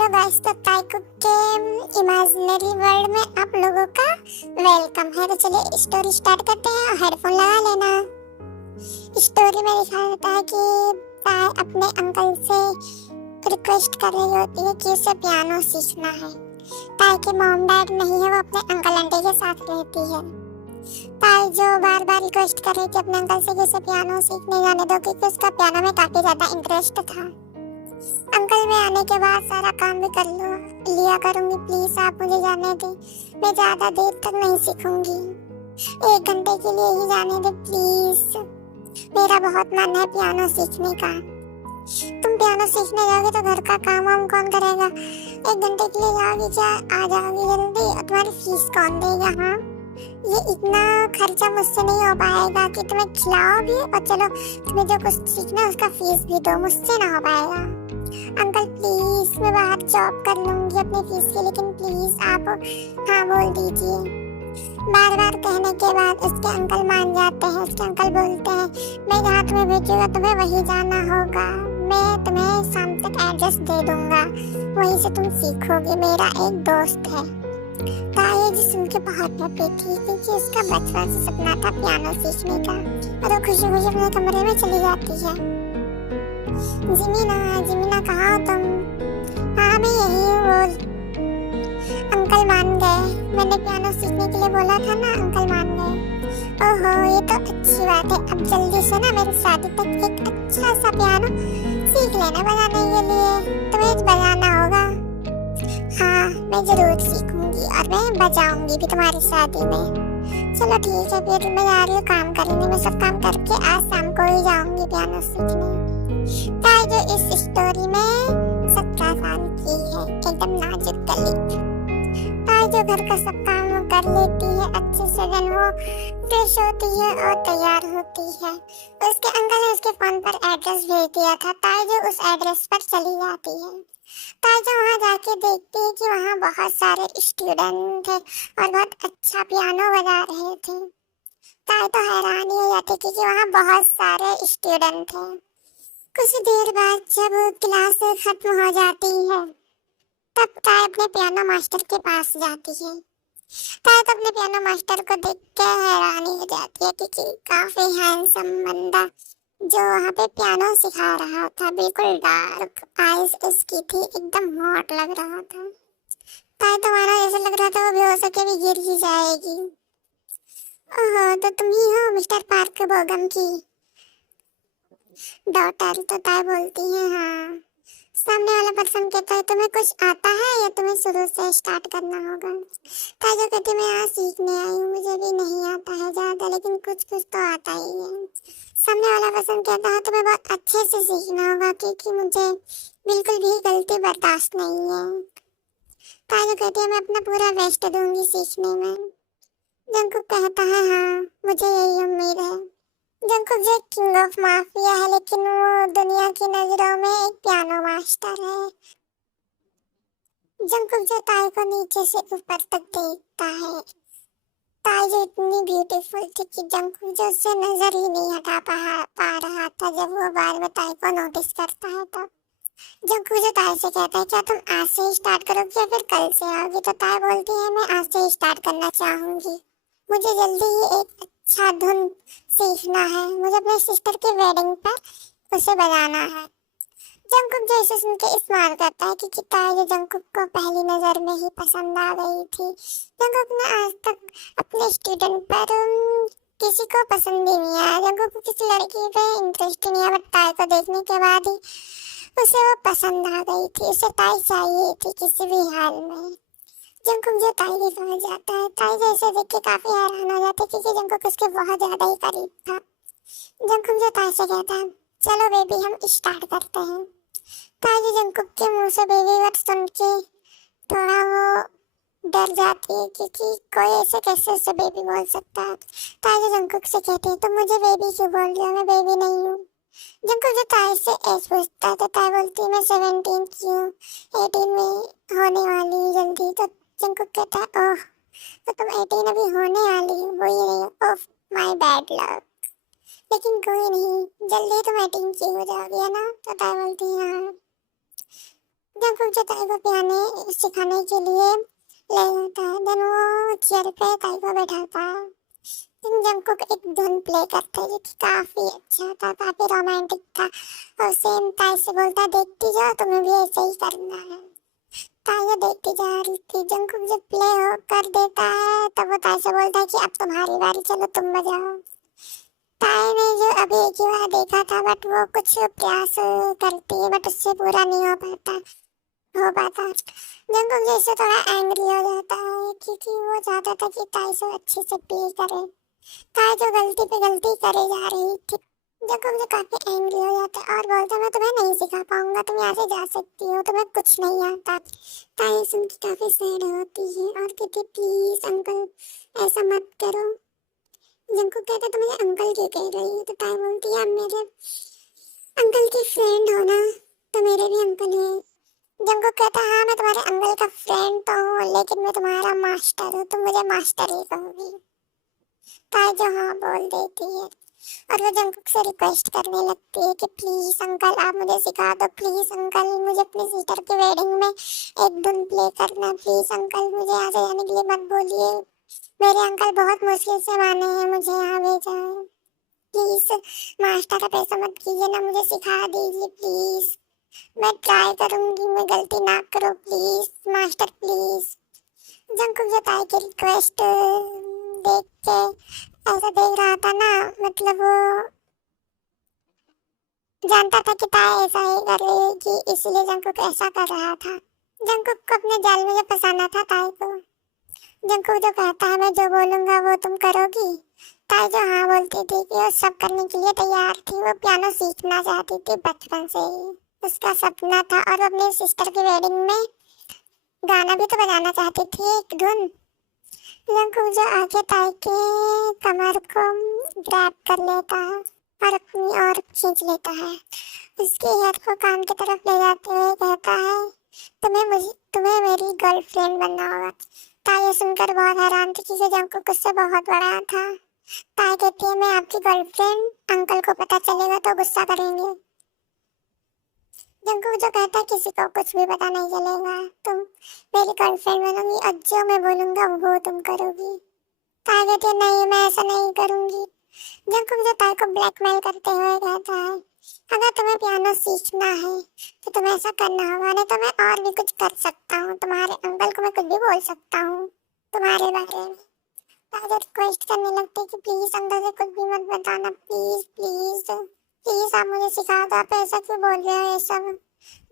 Hello guys, तो टाइकुक के imaginary world में आप लोगों का वेलकम है। तो चलिए स्टोरी स्टार्ट करते हैं और हेडफोन लगा लेना। स्टोरी में दिखाया जाता है कि ताई अपने अंकल से रिक्वेस्ट कर रही होती है कि उसे पियानो सीखना है। ताई के मॉम डैड नहीं है, वो अपने अंकल आंटी के साथ रहती है। ताई जो बार बार रिक्वेस्ट कर रही थी अपने अंकल से कि उसे पियानो सीखने जाने दो, क्योंकि उसका पियानो में काफी ज्यादा इंटरेस्ट था। अंकल मैं आने के बाद सारा काम भी कर लिया करूंगी, प्लीज आप मुझे जाने दें, मैं ज्यादा देर तक नहीं सीखूंगी, 1 घंटे के लिए ही जाने दे प्लीज, मेरा बहुत मन है पियानो सीखने का। तुम पियानो सीखने जाओगे तो घर का काम वाम कौन करेगा? 1 घंटे के लिए जाओगी क्या? आ जाओगी जल्दी, और तुम्हारी फीस कौन देगा? हाँ, ये इतना खर्चा मुझसे नहीं हो पाएगा कि तुम्हें खिलाओ भी और चलो तुम्हें जो कुछ सीखना है उसका फीस भी दो, मुझसे ना हो पाएगा। अंकल प्लीज, मैं बाहर जॉब कर लूंगी अपनी फीस की, लेकिन प्लीज आप हाँ बोल दीजिए। बार बार कहने के बाद उसके अंकल मान जाते हैं। उसके अंकल बोलते हैं मैं जहाँ तुम्हें भेजूंगा तुम्हें वहीं जाना होगा, मैं तुम्हें शाम तक एड्रेस दे दूंगा, वहीं से तुम सीखोगे, मेरा एक दोस्त है। ताई जी सुन के बहुत हैप्पी थी, क्योंकि उसका बचपन से सपना था पियानो सीखने का, और वो खुशी खुशी अपने कमरे में चली जाती है। जिमीना कहाँ हो तुम? हाँ मैं यही हूँ, बोल। अंकल मान गए, मैंने पियानो सीखने के लिए बोला था ना, अंकल मान गए। ओहो ये तो अच्छी बात है, अब जल्दी से ना मेरी शादी तक एक अच्छा सा पियानो सीख लेना बजाने के लिए, तुम्हें बजाना होगा। हाँ मैं जरूर सीखूंगी और मैं बजाऊंगी भी तुम्हारी शादी में। चलो ठीक है, फिर मैं जा रही हूँ काम करने, मैं सब काम करके आज शाम को ही जाऊंगी पियानो सीखने। ताई जो इस स्टोरी में 17 साल की है, एकदम नाजुक कली। ताई जो घर का सब काम कर लेती है अच्छे से, जब वो फ्रेश होती है और तैयार होती है। उसके अंकल ने उसके फोन पर एड्रेस भेज दिया था। ताई जो उस एड्रेस पर चली जाती है। ताई जो वहाँ जाके देखती है कि वहाँ बहुत सारे स्टूडेंट थे और बहुत अच्छा पियानो बजा रहे थे। ताई तो हैरान ही हो जाती थी कि वहाँ बहुत सारे स्टूडेंट थे। कुछ देर बाद जब क्लास खत्म हो जाती है, तब ताई अपने पियानो मास्टर के पास जाती है। ताई तो अपने पियानो मास्टर को देख के हैरानी हो जाती है, क्योंकि काफी हैंडसम बंदा जो वहाँ पे पियानो सिखा रहा था, बिल्कुल डार्क आईज उसकी थी, एकदम हॉट लग रहा था। ताई तो मानो ऐसा लग रहा था वो बेहोश होके भी गिर ही जाएगी। ओहो, तो तुम ही हो मिस्टर पार्क बोगम की डॉटर? तो ताई बोलती है हाँ। सामने वाला पर्सन कहता है तुम्हें कुछ आता है या तुम्हें शुरू से स्टार्ट करना होगा? ताई जो कहती मैं यहाँ सीखने आई हूँ, मुझे भी नहीं आता है ज्यादा, लेकिन कुछ कुछ तो आता ही है। सामने वाला पर्सन कहता है तुम्हें बहुत अच्छे से सीखना होगा, क्योंकि मुझे बिल्कुल भी गलती बर्दाश्त नहीं है। ताई जो कहती है मैं अपना पूरा बेस्ट दूंगी सीखने में। जंकुक कहता है हाँ मुझे यही उम्मीद है। जंकुक जो किंग ऑफ माफिया है, लेकिन वो दुनिया की नजरों में एक पियानो मास्टर है। जंकुक जो ताई को नीचे से ऊपर तक देखता है। ताई जो इतनी ब्यूटीफुल थी कि जंकुक जो उससे नजर ही नहीं हटा पा रहा था। जब वो बाद में ताई को नोटिस करता है तब जंकुक जो ताई से कहता है क्या तुम आज से ही स्टार्ट करोगी या फिर कल से आओगी? तो ताई बोलती है मैं आज से ही स्टार्ट करना चाहूंगी, मुझे जल्दी ही एक अच्छा धुन सीखना है, मुझे अपने सिस्टर की वेडिंग पर उसे बजाना है। जंकुक जो इसे सुन के इस्तेमाल करता है, क्योंकि ताई जो जंकुक को पहली नजर में ही पसंद आ गई थी। जंकुक ने आज तक अपने स्टूडेंट पर किसी को पसंद ही नहीं आया। जंकुक को किसी लड़की पे इंटरेस्ट नहीं है, बट ताई को देखने के बाद ही उसे वो पसंद आ गई थी, उसे ताई चाहिए थी किसी भी हाल में। जंकुक जो ताई भी समझ जाता है। ताई जैसे देख के काफी हैरान हो जाती है, क्योंकि जंकुक उसके बहुत ज्यादा ही करीब था। जंकुक जो ताई से कहता है चलो बेबी हम स्टार्ट करते हैं। ताई जो जंकुक के मुंह से बेबी वर्ड सुन के थोड़ा वो डर जाती है, क्योंकि कोई ऐसे कैसे उसे बेबी बोल सकता है। ताई जो जंकुक से कहती है तुम मुझे बेबी क्यों बोल रही हो, मैं बेबी नहीं हूँ। जंकुक जो ताई से एज पूछता है तो ताई बोलती है मैं 17 की हूँ, 18 में होने वाली हूँ जल्दी। तो जंकुक कहता है ओह तो तुम 18 अभी होने वाली हो, वही नहीं हो, ओह माय बैड लक, लेकिन कोई नहीं जल्दी तुम 18 की हो जाओगी है ना? तो ताई बोलती है हाँ। जंकुक जो ताई को पियाने सिखाने के लिए ले जाता है, देन वो चेयर पे ताई को बैठाता है। फिर जंकुक एक धुन प्ले करता है जो कि काफी अच्छा था, काफी रोमांटिक था। और सेम ताई से बोलता है देखती जाओ, तुम्हें भी ऐसे ही करना है। ताई जो देखती जा रही थी, जंकुक जब प्ले हो कर देता है तब वो ताई से बोलता है कि अब तुम्हारी बारी, चलो तुम बजाओ। ताई ने जो अभी एक ही बार देखा था, बट वो कुछ प्रयास करती है, बट उससे पूरा नहीं हो पाता। जंकुक जैसे थोड़ा एंग्री हो जाता है क्योंकि वो चाहता था कि ताई से अच्छे से प्ले करे। ताई जो गलती पे गलती करे जा रही थी, जंकुक जो काफी एंग्री हो जाता है और बोलता है मैं तुम्हें नहीं सिखा पाऊंगा, तुम यहाँ से जा सकती हो, तुम्हें कुछ नहीं आता। ताई सुन के काफी सैड होती है और कहती प्लीज अंकल ऐसा मत करो। जंकुक कहता तो मुझे अंकल क्यों कह रही है, तो ताई बोलती है आप मेरे अंकल की फ्रेंड हो ना, तो मेरे भी अंकल हैं। जंकुक कहता हाँ मैं तुम्हारे अंकल का फ्रेंड तो हूँ, लेकिन मैं तुम्हारा मास्टर हूँ, तुम मुझे मास्टर ही कहोगी। ताई जो हाँ बोल देती है और वो जंकुक से रिक्वेस्ट करने लगती है कि प्लीज अंकल आप मुझे सिखा दो, प्लीज अंकल मुझे अपनी सिस्टर की वेडिंग में एक धुन प्ले करना, प्लीज अंकल मुझे यहाँ से जाने के लिए मत बोलिए, मेरे अंकल बहुत मुश्किल से माने हैं मुझे यहाँ भेजा है, प्लीज मास्टर का पैसा मत कीजिए ना, मुझे सिखा दीजिए प्लीज, मैं ट्राई करूंगी, मैं गलती ना करो प्लीज मास्टर प्लीज। जंकुक जो ताई की रिक्वेस्ट देख के ऐसा देख रहा था ना, मतलब वो जानता था कि ताई ऐसा ही कर रही है कि इसीलिए जंकुक ऐसा कर रहा था। जंकुक को अपने जाल में जो फंसाना था ताई को, जंकुक जो कहता है मैं जो बोलूंगा वो तुम करोगी। ताई जो हाँ बोलती थी कि वो सब करने के लिए तैयार थी, वो पियानो सीखना चाहती थी बचपन से ही, उसका सपना था और अपनी सिस्टर की वेडिंग में गाना भी तो बजाना चाहती थी एक धुन। जंकुक जो आके ताई के कमर को ग्रैब कर लेता है और अपनी ओर खींच लेता है, उसके हेयर को कान की तरफ ले जाते हुए कहता है तुम्हें मेरी गर्लफ्रेंड बनना होगा। ताई ये सुनकर बहुत हैरान थी क्योंकि जंकुक उससे बहुत बड़ा था। ताई कहती है मैं आपकी गर्लफ्रेंड, अंकल को पता चलेगा तो गुस्सा करेंगे। जंकुक जो कहता है किसी को कुछ भी पता नहीं चलेगा, तुम मेरी गर्लफ्रेंड बनोगी और जो मैं बोलूंगा वो तुम करोगी। ताई कहती है नहीं मैं ऐसा नहीं करूंगी। जंकुक जो ताई को ब्लैकमेल करते हुए कहता है अगर तुम्हें पियानो सीखना है तो तुम्हें ऐसा करना होगा, नहीं तो मैं और भी कुछ कर सकता हूँ, तुम्हारे अंकल को मैं कुछ भी बोल सकता हूँ तुम्हारे बारे में। ताई रिक्वेस्ट करने लगती है कि प्लीज अंकल से कुछ भी मत बताना, प्लीज प्लीज प्लीज आप मुझे सिखा दो, आप ऐसा क्यों बोल रहे हो ये सब।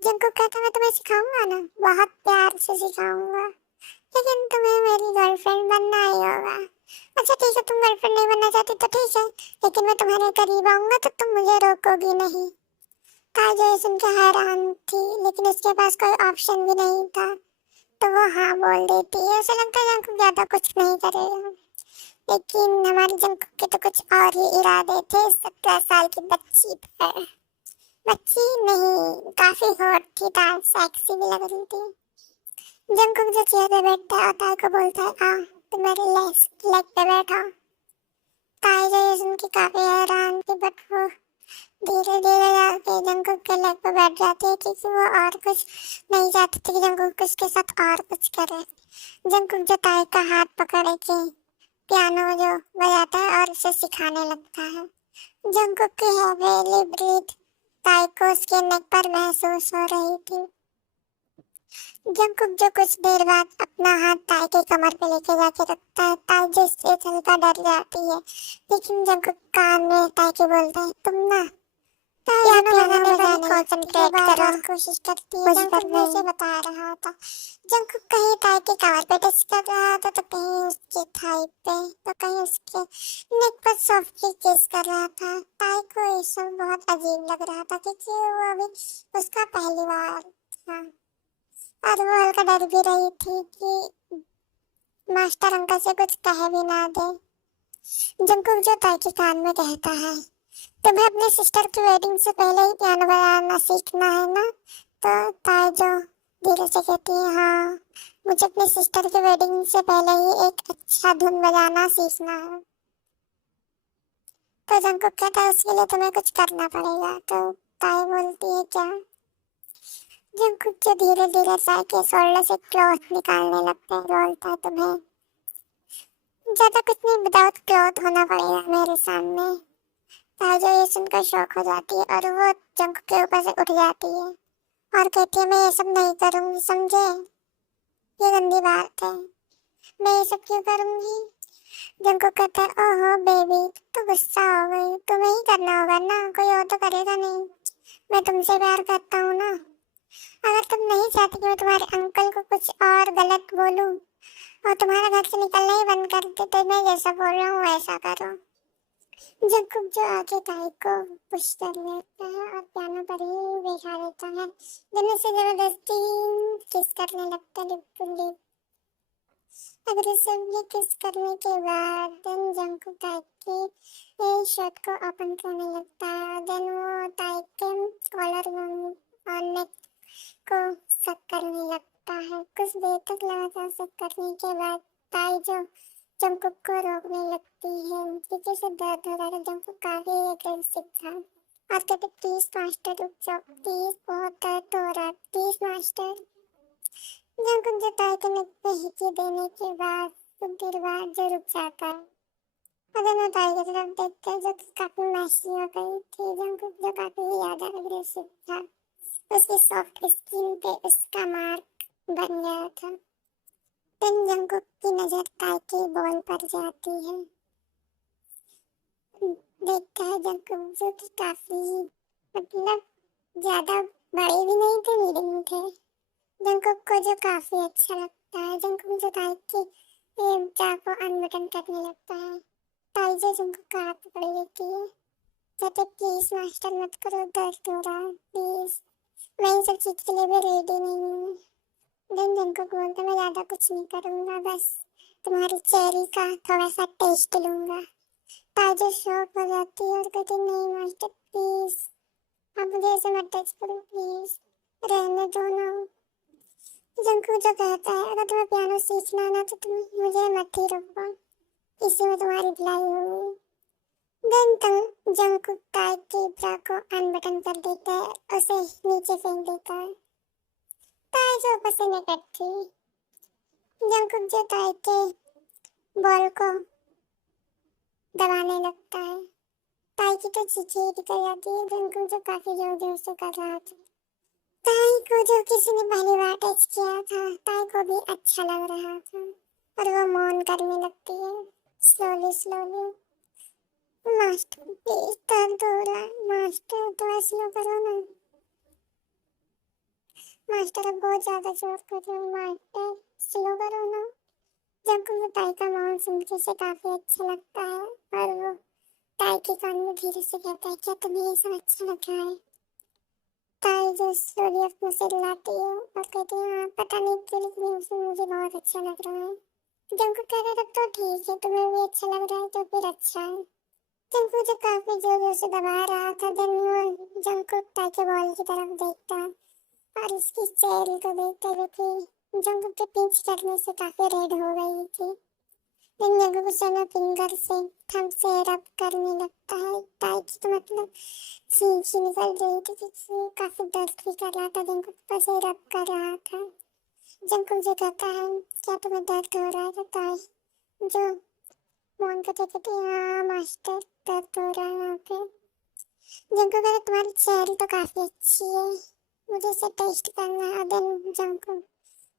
जंकुक कहता मैं तुम्हें सिखाऊंगा ना, बहुत प्यार से सिखाऊंगा, लेकिन तुम्हें मेरी गर्लफ्रेंड बनना ही होगा। अच्छा ठीक है तुम गर्लफ्रेंड नहीं बनना चाहती तो ठीक है, लेकिन मैं तुम्हारे करीब आऊंगा तो तुम मुझे रोकोगी नहीं। ताई जो सुन के हैरान थी, लेकिन उसके पास कोई ऑप्शन भी नहीं था, तो वो हाँ बोल देती है। उसे लगता है जंकुक ज्यादा कुछ नहीं करेगा, लेकिन हमारे जंकुक के तो कुछ और ही इरादे थे। 17 साल की बच्ची पर, बच्ची नहीं काफी हॉट थी, सेक्सी भी लग रही थी। जंकुक जो चेयर पे बैठता है और ताई को बोलता है आ तुम मेरे लेग पे बैठो। ताई जो ये सुन के काफी हैरान थी, बट वो धीरे धीरे जाके जंकुक के लेग पे बैठ जाती है क्योंकि वो और कुछ नहीं चाहती थी कि जंकुक उसके साथ और कुछ करे। जंकुक जो ताई का हाथ पकड़ के पियानो जो बजाता है और उसे सिखाने लगता है। जंकुक की हवेली ब्रीथ ताई को उसके नेक पर महसूस हो रही थी। जंकुक जो कुछ देर बाद अपना हाथ ताई के कमर पे लेके जाके रखता है। ताई जिससे हल्का डर जाती है, लेकिन जंकुक कान में ताई के बोलता है तुम ना पियानो बजाने पर कंसंट्रेट करो, कोशिश करती है। जंकुक जैसे बता रहा था, जंकुक कहीं ताई के कमर पे टच कर रहा था, तो कहीं उसके थाई पे, तो कहीं उसके नेक पर सॉफ्टली किस कर रहा था। ताई को ये सब बहुत अजीब लग रहा था क्योंकि वो अभी उसका पहली बार था और वो हल्का डर भी रही थी कि मास्टर अंकल से कुछ कह भी ना दे। जंकुक जो ताई के कान में कहता है तुम्हें अपने सिस्टर की वेडिंग से पहले ही पियानो बजाना सीखना है ना, तो ताई जो धीरे से कहती है हाँ मुझे अपनी सिस्टर की वेडिंग से पहले ही एक अच्छा धुन बजाना सीखना है। तो जंकुक कहता है उसके लिए तुम्हें कुछ करना पड़ेगा, तो ताई बोलती है क्या। जंकुक जो धीरे धीरे ताई के शोल्डर से क्लॉथ निकालने लगता है, बोलता है तुम्हें ज्यादा कुछ नहीं, विदाउट क्लॉथ होना पड़ेगा मेरे सामने। ताई जो ये सुनकर शौक हो जाती है और वो जंकुक के ऊपर से उठ जाती है और कहती है मैं ये सब नहीं करूंगी, समझे? ये गंदी बात है, मैं ये सब क्यों करूंगी? जंकुक कहता है ओहो बेबी, तो गुस्सा हो गई, तुम्हें ही करना होगा ना, कोई और तो करेगा नहीं। मैं तुमसे प्यार करता हूँ ना। अगर तुम नहीं चाहती कि मैं तुम्हारे अंकल को कुछ और गलत बोलूं और तुम्हारा घर से निकलना ही बंद कर दे, तो मैं जैसा बोल रहा हूँ वैसा करो। जंकुक जो आके ताई को पुश कर लेता है और पियानो पर ही बैठा देता है। दोनों से जबरदस्ती किस करने लगता है, लिपटुली अग्रेसिवली किस करने के बाद देन जंकुक ताई के शर्ट को ओपन करने लगता है। देन वो ताई के कॉलर और नेक को सक करने लगता है। कुछ देर तक लगातार सक करने के बाद ताई जो जंकुक को रोकने लगती है क्योंकि उसे दर्द हो रहा था। जंकुक काफी एग्रेसिव था और कहते प्लीज मास्टर रुक जाओ, प्लीज बहुत दर्द हो रहा है, प्लीज मास्टर। जंकुक जो ताई के नेक पे हिची देने के बाद कुछ देर बाद जो रुक जाता है और दोनों ताई की तरफ देखते हैं जो कि काफी मैसी हो गई थी। जंकुक जो काफी ज्यादा एग्रेसिव था, उसकी सॉफ्ट स्किन पे उसका मार्क बन गया था। फिर जंकुक की नजर ताई के बॉल पर जाती है। देखता है जंकुक जो कि काफी मतलब ज्यादा बड़े भी नहीं थे, मीडियम थे। जंकुक को जो काफी अच्छा लगता है। जंकुक जो ताई की चाक को अनबटन करने लगता है। ताई जो जंकुक का हाथ पकड़ लेती है, कहते प्लीज मास्टर मत करो, दर्द हो रहा है, प्लीज मैं इन सब चीज के लिए भी रेडी नहीं हूँ। दिन जंकुक बोलता मैं ज्यादा कुछ नहीं करूंगा, बस तुम्हारी चेरी का थोड़ा सा टेस्ट लूंगा। ताई जो शॉक हो जाती है और कहती नहीं मास्टर प्लीज, आप मुझे ऐसे मत टच करो, प्लीज रहने दो ना। जंकुक जो कहता है अगर तुम्हें पियानो सीखना है ना तो तुम मुझे मत ही रोको, इसी में तुम्हारी भलाई होगी। दिन तक जंकुक ताई की ब्रा को अनबटन कर देता है, उसे नीचे फेंक देता है। ताई जो ऊपर से निकट थी। जंकुक जो ताई के बॉल को दबाने लगता है। ताई की तो चीखें निकल जाती है। जंकुक जो काफी जोर जोर से कर रहा था। ताई को जो किसी ने पहली बार टच किया था, ताई को भी अच्छा लग रहा था और वो मौन करने लगती है स्लोली स्लोली। मास्टर प्लीज दर्द हो रहा है, मास्टर थोड़ा स्लो करो ना, मास्टर अब बहुत ज्यादा जोर कर रहे हो, मास्टर स्लो करो ना। जंकुक को ताई का मौन सुन के उसे काफी अच्छा लगता है और वो ताई के कान में धीरे से कहता है क्या तुम्हें ये सब अच्छा लग रहा है? ताई जो स्लोली अपना सिर हिलाती है और कहती है हाँ पता नहीं क्यों लेकिन उसमें मुझे बहुत अच्छा लग रहा है। जंकुक कहता है तो ठीक है, तुम्हें भी अच्छा लग रहा है तो फिर अच्छा है। जंकुक जो काफी जोर जोर से दबा रहा था, देन वो जंकुक ताई के बॉल की तरफ देखता है और उसकी चेहरे को देखता है कि जंकुक के पिंच करने से काफी रेड हो गई थी। इन जंकुक को सोना फिंगर से थंब से रब करने लगता है। ताई की तो मतलब छींची निकल रही थी क्योंकि काफी दर्द भी कर रहा था। जंकुक पर से रब कर रहा था। जंकुक जो कहता है क्या तुम्हें दर्द हो रहा है? तो ताई जो मोहन को कहती है हाँ मास्टर दर्द हो रहा है यहाँ पे। जंकुक कहता तुम्हारी चेहरी तो काफी अच्छी है, मुझे इसे टेस्ट करना है। देन जंकुक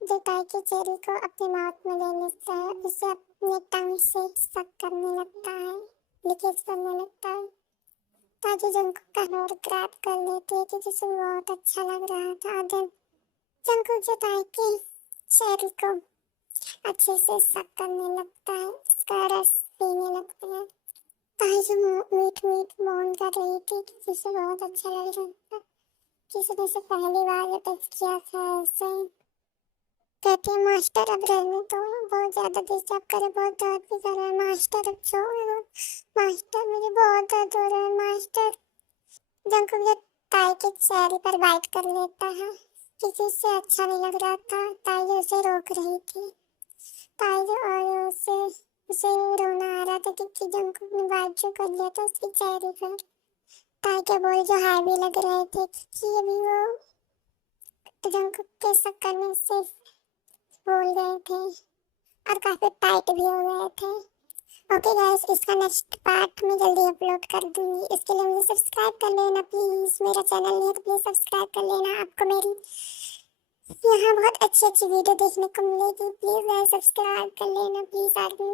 जो ताई की चेरी को अपने माउथ में ले लेता है, उसे अपने टंग से सक करने लगता है, लीकेज करने लगता है। ताकि जंकुक का हेयर ग्रैब कर लेती है क्योंकि उसे बहुत अच्छा लग रहा था। देन जंकुक जो ताई की चेरी को अच्छे से सक करने लगता है, उसका रस पीने लगता है। ताई जो मीठ मीठ मौन कर रही थी क्योंकि उसे बहुत अच्छा लग रहा था, किसी ने से पहली बार टच किया था ऐसे। कहती है मास्टर अब रहने दो, बहुत ज्यादा डिस्टर्ब करे, बहुत दर्द भी कर रहा है, मास्टर अब छोड़ो, मास्टर मुझे बहुत दर्द हो रहा है मास्टर। जंकुक जो ताई के चेहरे पर बाइट कर लेता है क्योंकि उससे अच्छा नहीं लग रहा था। ताई जो उसे रोक रही थी। ताई जो और उसे रोना आ रहा था क्योंकि जंकुक ने बाइट जो कर लिया था उसके चेहरे पर। ताई के बोल जो हैवी लग रहे थे क्योंकि अभी वो तो जंगकुक के चक्कर में से बोल गए थे और काफी टाइट भी हो गए थे। ओके गाइस, इसका नेक्स्ट पार्ट मैं जल्दी अपलोड कर दूंगी। इसके लिए मुझे सब्सक्राइब कर लेना प्लीज। मेरा चैनल नहीं है तो प्लीज सब्सक्राइब कर लेना। आपको मेरी यहाँ बहुत अच्छी अच्छी वीडियो देखने को मिलेगी। प्लीज गाइस सब्सक्राइब कर लेना प्लीज आदमी।